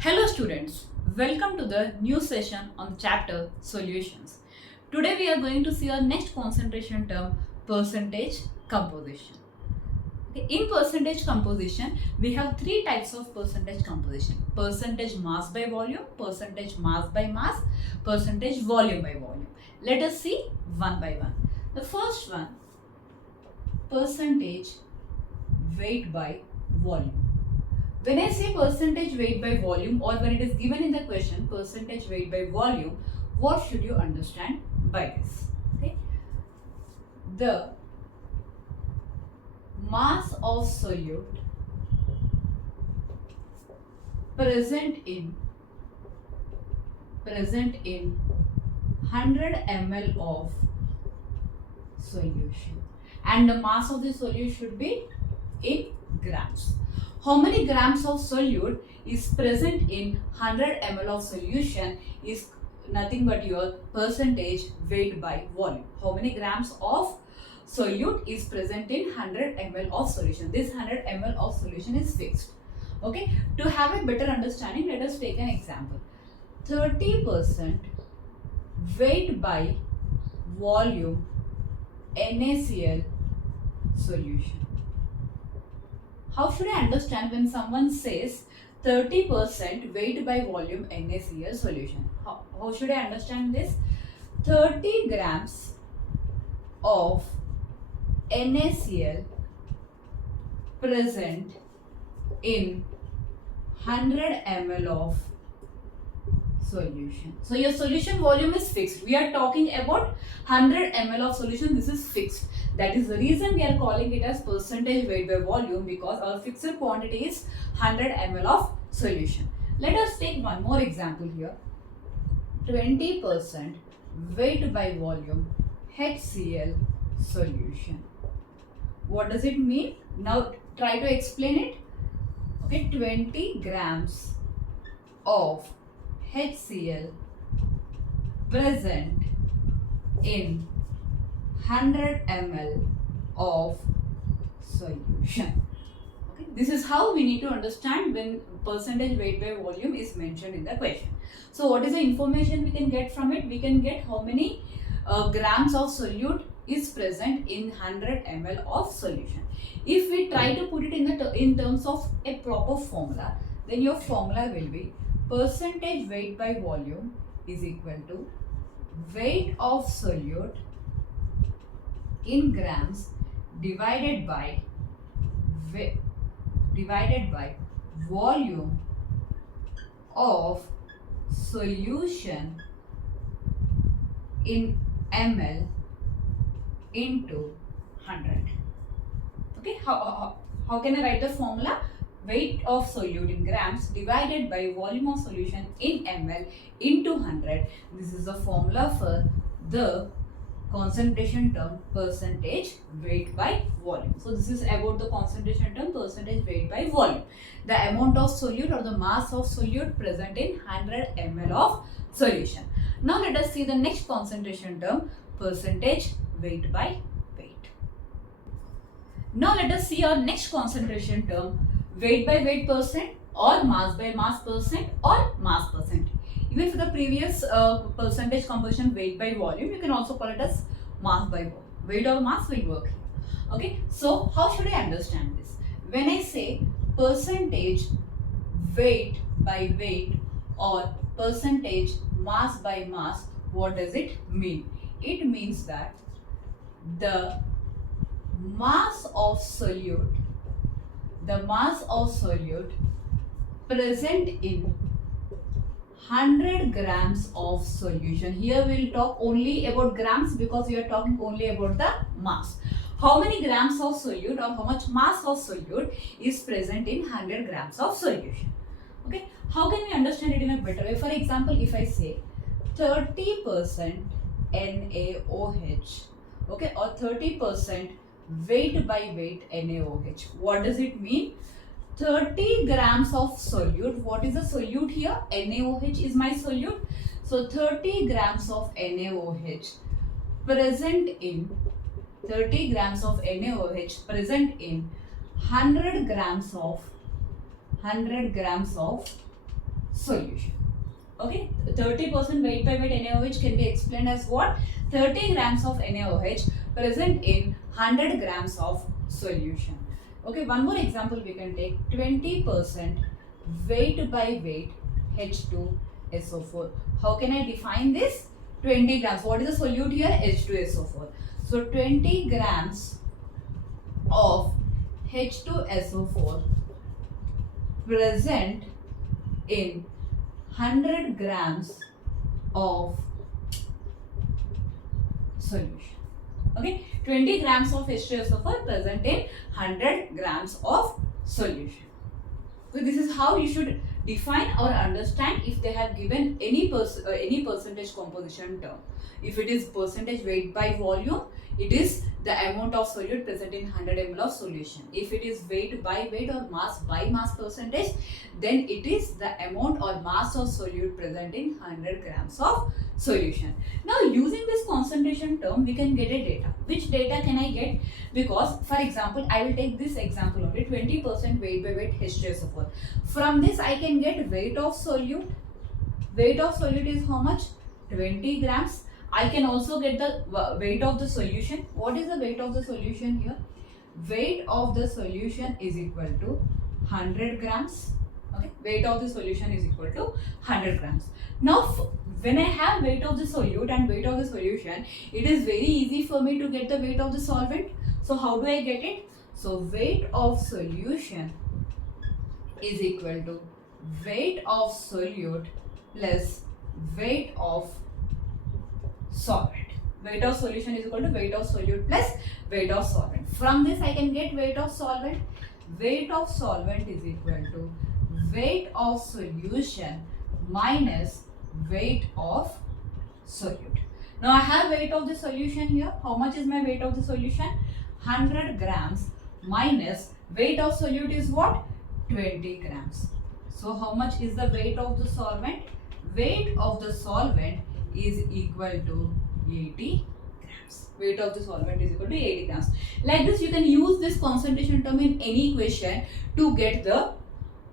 Hello students, welcome to the new session on chapter solutions. Today we are going to see our next concentration term, percentage composition. Okay, in percentage composition, we have three types of percentage composition: percentage mass by volume, percentage mass by mass, percentage volume by volume. Let us see one by one. The first one, percentage weight by volume. When I say percentage weight by volume, or when it is given in the question percentage weight by volume, what should you understand by this? Okay, the mass of solute present in 100 ml of solution, and the mass of the solute should be in grams. How many grams of solute is present in 100 ml of solution is nothing but your percentage weight by volume. How many grams of solute is present in 100 ml of solution? This 100 ml of solution is fixed. Okay, to have a better understanding, let us take an example. 30% weight by volume NaCl solution. How should I understand when someone says 30% weight by volume NaCl solution? How should I understand this? 30 grams of NaCl present in 100 ml of solution. So your solution volume is fixed. We are talking about 100 ml of solution. This is fixed. That is the reason we are calling it as percentage weight by volume, because our fixed quantity is 100 ml of solution. Let us take one more example here. 20% weight by volume HCl solution. What does it mean? Now try to explain it. Okay, 20 grams of HCl present in 100 ml of solution. Okay, this is how we need to understand when percentage weight by volume is mentioned in the question. So what is the information we can get from it? We can get how many grams of solute is present in 100 ml of solution. If we try to put it in terms of a proper formula, then your formula will be percentage weight by volume is equal to weight of solute in grams divided by volume of solution in ml into 100. Okay, how can I write the formula? Weight of solute in grams divided by volume of solution in ml into 100. This is the formula for the concentration term percentage weight by volume. So this is about the concentration term percentage weight by volume. The amount of solute or the mass of solute present in 100 ml of solution. Now let us see the next concentration term, percentage weight by weight. Now let us see our next concentration term, weight by weight percent, or mass by mass percent, or mass percent. Even for the previous percentage composition weight by volume, you can also call it as mass by volume. Weight or mass will work here. Okay, so how should I understand this? When I say percentage weight by weight or percentage mass by mass, what does it mean? It means that the mass of solute present in 100 grams of solution. Here we will talk only about grams because we are talking only about the mass. How many grams of solute or how much mass of solute is present in 100 grams of solution? Okay, how can we understand it in a better way? For example, if I say 30% NaOH, okay, or 30% weight by weight NaOH, what does it mean? 30 grams of solute. What is the solute here? NaOH is my solute. So 30 grams of NaOH present in 100 grams of solution. Okay, 30% weight by weight NaOH can be explained as what? 30 grams of NaOH present in 100 grams of solution. Okay, one more example we can take. 20% weight by weight H2SO4. How can I define this? 20 grams. What is the solute here? H2SO4. So 20 grams of H2SO4 present in 100 grams of solution. Okay, 20 grams of H2SO4 present in 100 grams of solution. So this is how you should define or understand if they have given any percentage composition term. If it is percentage weight by volume, it is the amount of solute present in 100 ml of solution. If it is weight by weight or mass by mass percentage, then it is the amount or mass of solute present in 100 grams of solution. Now using this concentration term, we can get a data. Which data can I get? Because for example, I will take this example only, 20% weight by weight H2SO4. From this I can get weight of solute. Weight of solute is how much? 20 grams. I can also get the weight of the solution. What is the weight of the solution here? Weight of the solution is equal to 100 grams. Okay, weight of the solution is equal to 100 grams. Now, when I have weight of the solute and weight of the solution, it is very easy for me to get the weight of the solvent. So, how do I get it? So, weight of solution is equal to weight of solute plus weight of solvent. Weight of solution is equal to weight of solute plus weight of solvent. From this I can get weight of solvent. Weight of solvent is equal to weight of solution minus weight of solute. Now I have weight of the solution here. How much is my weight of the solution? 100 grams minus weight of solute is what? 20 grams. So how much is the weight of the solvent? Weight of the solvent is equal to 80 grams. Weight of the solvent is equal to 80 grams. Like this, you can use this concentration term in any question to get the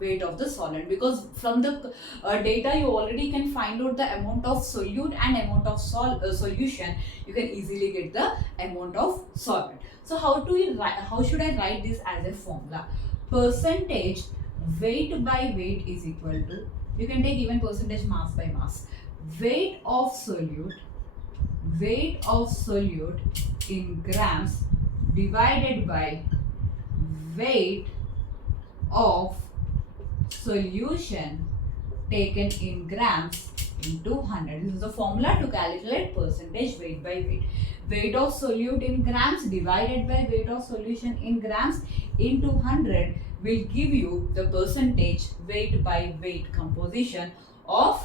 weight of the solvent, because from the data you already can find out the amount of solute and amount of solution. You can easily get the amount of solvent. So how should I write this as a formula? Percentage weight by weight is equal to, you can take even percentage mass by mass. Weight of solute in grams divided by weight of solution taken in grams into 100. This is the formula to calculate percentage weight by weight. Weight of solute in grams divided by weight of solution in grams into 100 will give you the percentage weight by weight composition of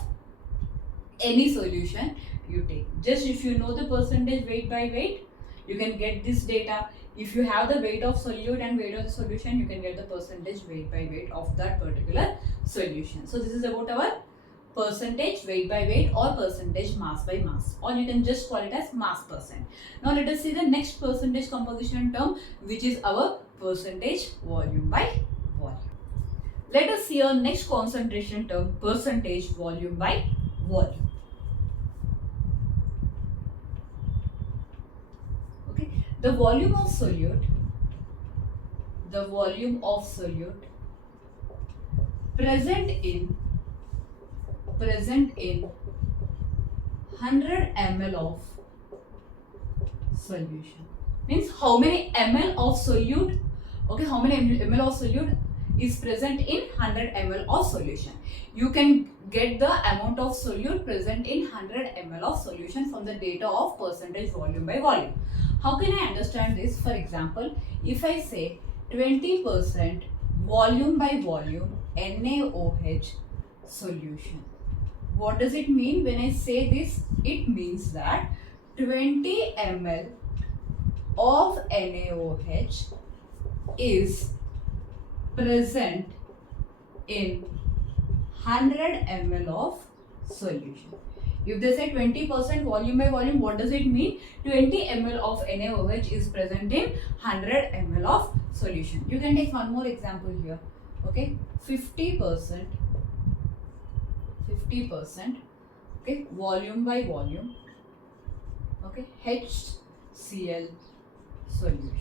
any solution you take. Just if you know the percentage weight by weight, you can get this data. If you have the weight of solute and weight of the solution, you can get the percentage weight by weight of that particular solution. So this is about our percentage weight by weight or percentage mass by mass, or you can just call it as mass percent. Now let us see the next percentage composition term, which is our percentage volume by volume. Let us see our next concentration term, percentage volume by volume. Okay, the volume of solute present in 100 ml of solution means how many ml of solute. Okay, how many ml of solute is present in 100 ml of solution. You can get the amount of solute present in 100 ml of solution from the data of percentage volume by volume. How can I understand this? For example, if I say 20% volume by volume NaOH solution, what does it mean when I say this? It means that 20 ml of NaOH is present in 100 ml of solution. If they say 20% volume by volume, what does it mean? 20 ml of NaOH is present in 100 ml of solution. You can take one more example here. Okay, 50% 50%, okay, volume by volume, okay, HCl solution.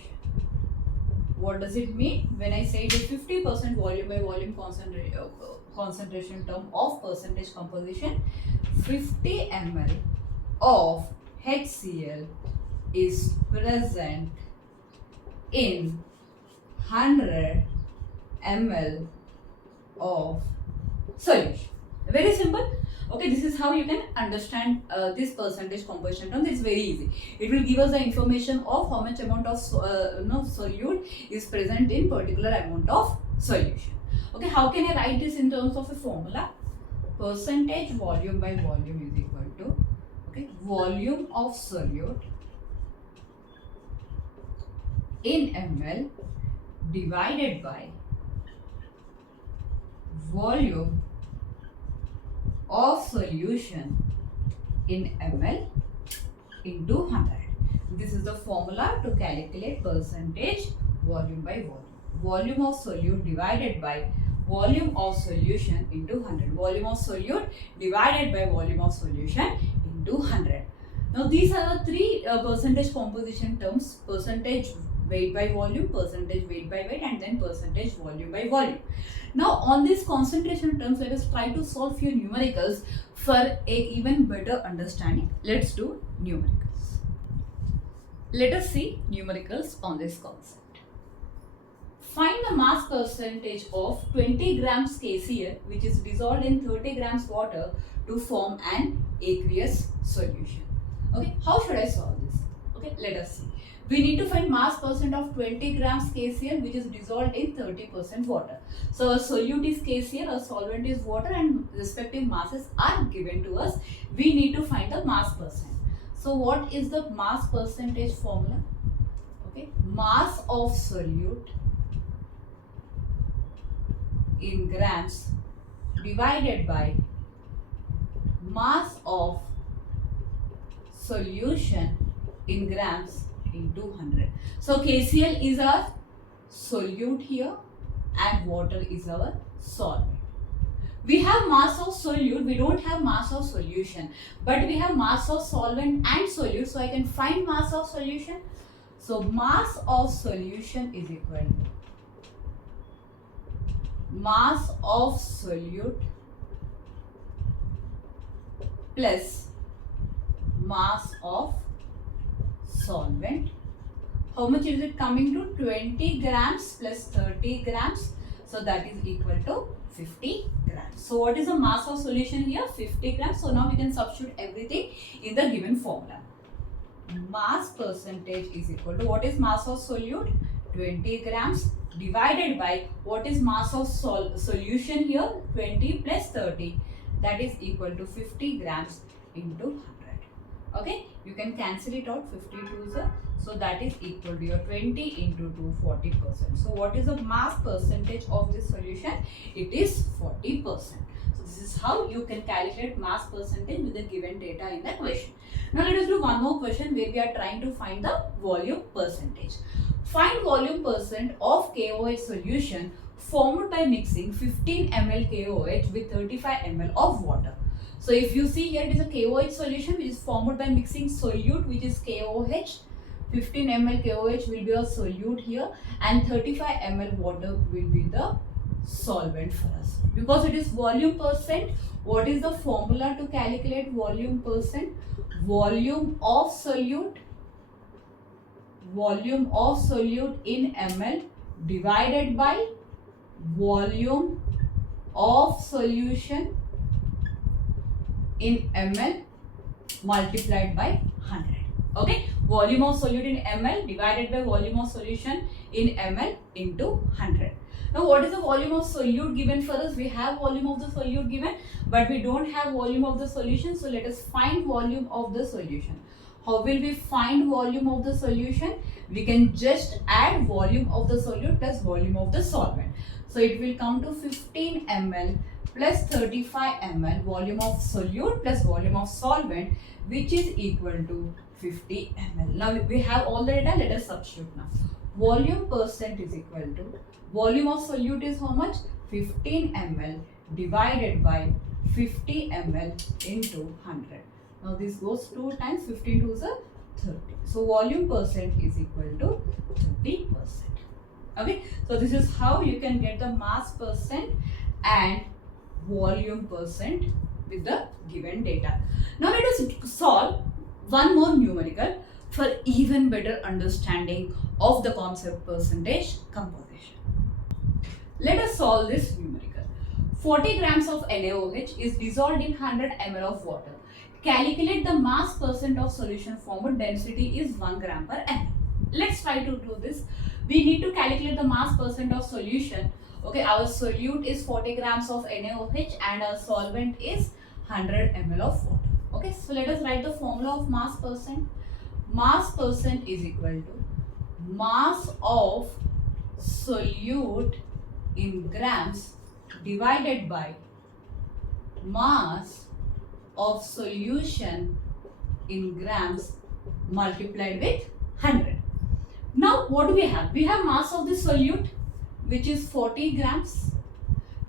What does it mean when I say the 50% volume by volume concentration term of percentage composition? 50 ml of HCl is present in 100 ml of solution. Very simple. Okay, this is how you can understand this percentage composition term. It's very easy. It will give us the information of how much amount of solute is present in particular amount of solution. Okay, how can I write this in terms of a formula? Percentage volume by volume is equal to, okay, volume of solute in ml divided by volume of solution in ml into 100. This is the formula to calculate percentage volume by volume. Volume of solute divided by volume of solution into 100. Volume of solute divided by volume of solution into 100. Now these are the three percentage composition terms: percentage weight by volume, percentage weight by weight, and then percentage volume by volume. Now on these concentration terms, let us try to solve few numericals for a even better understanding. Let's do numericals. Let us see numericals on this concept. Find the mass percentage of 20 grams KCl which is dissolved in 30 grams water to form an aqueous solution. Okay, how should I solve this? Okay, let us see. We need to find mass percent of 20 grams KCl which is dissolved in 30% water. So a solute is KCl, a solvent is water, and respective masses are given to us. We need to find the mass percent. So what is the mass percentage formula? Okay, mass of solute in grams divided by mass of solution in grams into 100. So KCl is our solute here and water is our solvent. We have mass of solute, we don't have mass of solution, but we have mass of solvent and solute, so I can find mass of solution. So mass of solution is equal to mass of solute plus mass of solvent. How much is it coming to? 20 grams plus 30 grams. So that is equal to 50 grams. So what is the mass of solution here? 50 grams. So now we can substitute everything in the given formula. Mass percentage is equal to, what is mass of solute? 20 grams divided by what is mass of solution here? 20 plus 30. That is equal to 50 grams into 100. Okay, you can cancel it out. 52 sir. So that is equal to your 20 into 2, 40%. So what is the mass percentage of this solution? It is 40%. So this is how you can calculate mass percentage with the given data in the question. Now let us do one more question where we are trying to find the volume percentage. Find volume percent of KOH solution formed by mixing 15 ml KOH with 35 ml of water. So if you see here, it is a KOH solution which is formed by mixing solute which is KOH. 15 ml KOH will be a solute here and 35 ml water will be the solvent for us. Because it is volume percent, what is the formula to calculate volume percent? Volume of solute in ml divided by volume of solution in ml multiplied by 100. Okay, volume of solute in ml divided by volume of solution in ml into 100. Now what is the volume of solute given for us? We have volume of the solute given, but we don't have volume of the solution. So let us find volume of the solution. How will we find volume of the solution? We can just add volume of the solute plus volume of the solvent. So it will come to 15 ml plus 35 ml volume of solute plus volume of solvent, which is equal to 50 ml. Now we have all the data. Let us substitute now. Volume percent is equal to volume of solute is how much? 15 ml divided by 50 ml into 100. Now this goes 2 times 15 to the 30. So volume percent is equal to 30%. Okay, so this is how you can get the mass percent and volume percent with the given data. Now let us solve one more numerical for even better understanding of the concept percentage composition. Let us solve this numerical. 40 grams of NaOH is dissolved in 100 ml of water. Calculate the mass percent of solution formed. Density is 1 gram per ml. Let's try to do this. We need to calculate the mass percent of solution. Okay, our solute is 40 grams of NaOH and our solvent is 100 ml of water. Okay, so let us write the formula of mass percent. Mass percent is equal to mass of solute in grams divided by mass of solution in grams multiplied with 100. Now what do we have? We have mass of the solute, which is 40 grams.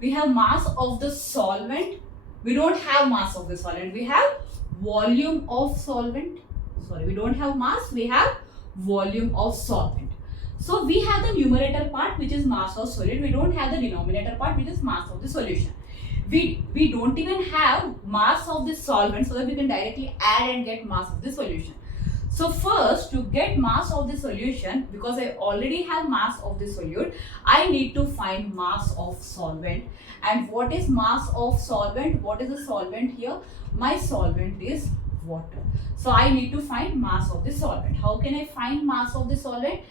We have mass of the solvent. We don't have mass of the solvent. We have volume of solvent. Sorry, we don't have mass. We have volume of solvent. So we have the numerator part, which is mass of solute. We don't have the denominator part, which is mass of the solution. We don't even have mass of the solvent, so that we can directly add and get mass of the solution. So first, to get mass of the solution, because I already have mass of the solute, I need to find mass of solvent. And what is mass of solvent? What is the solvent here? My solvent is water. So I need to find mass of the solvent. How can I find mass of the solvent?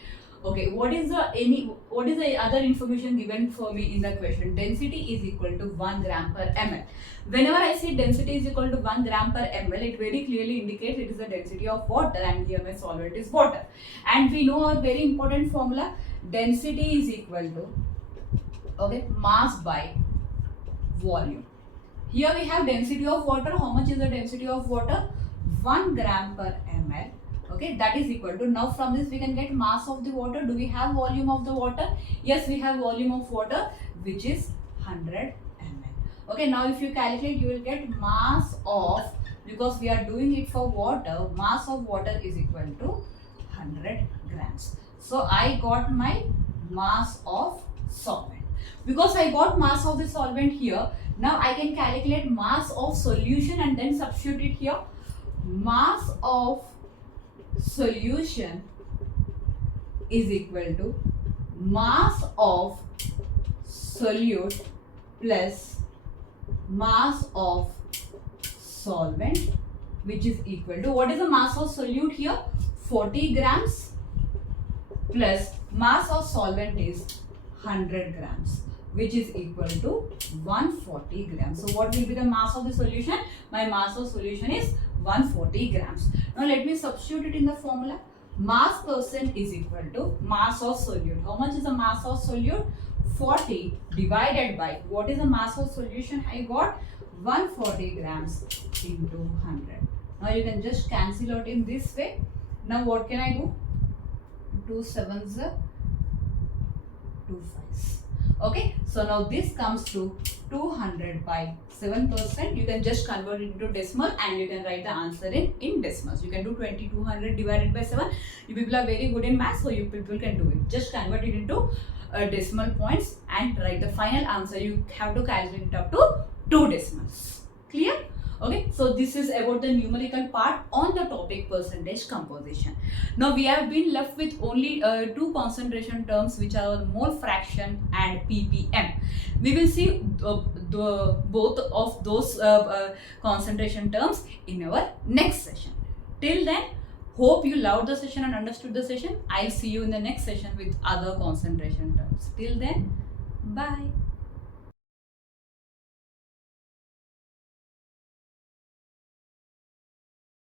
Okay, what is the other information given for me in the question? Density is equal to 1 gram per ml. Whenever I say density is equal to 1 gram per ml, it very clearly indicates it is the density of water, and here my solvent is water. And we know a very important formula. Density is equal to mass by volume. Here we have density of water. How much is the density of water? 1 gram per ml. Okay, that is equal to, now from this we can get mass of the water. Do we have volume of the water? Yes, we have volume of water, which is 100 ml. Okay, now if you calculate, you will get mass of, because we are doing it for water, mass of water is equal to 100 grams. So I got my mass of solvent. Because I got mass of the solvent here, now I can calculate mass of solution and then substitute it here. Mass of solution is equal to mass of solute plus mass of solvent, which is equal to, what is the mass of solute here? 40 grams plus mass of solvent is 100 grams, which is equal to 140 grams. So what will be the mass of the solution? My mass of solution is 140 grams. Now let me substitute it in the formula. Mass percent is equal to mass of solute. How much is the mass of solute? 40 divided by, what is the mass of solution I got? 140 grams into 100. Now you can just cancel out in this way. Now what can I do? 2 7s are 2 5s. Okay, so now this comes to 200 by 7%. You can just convert it into decimal and you can write the answer in decimals. You can do 2200 divided by 7. You people are very good in math, so you people can do it. Just convert it into decimal points and write the final answer. You have to calculate it up to 2 decimals. Clear? Okay, so this is about the numerical part on the topic percentage composition. Now we have been left with only 2 concentration terms, which are mole fraction and ppm. We will see both of those concentration terms in our next session. Till then, hope you loved the session and understood the session. I'll see you in the next session with other concentration terms. Till then, bye.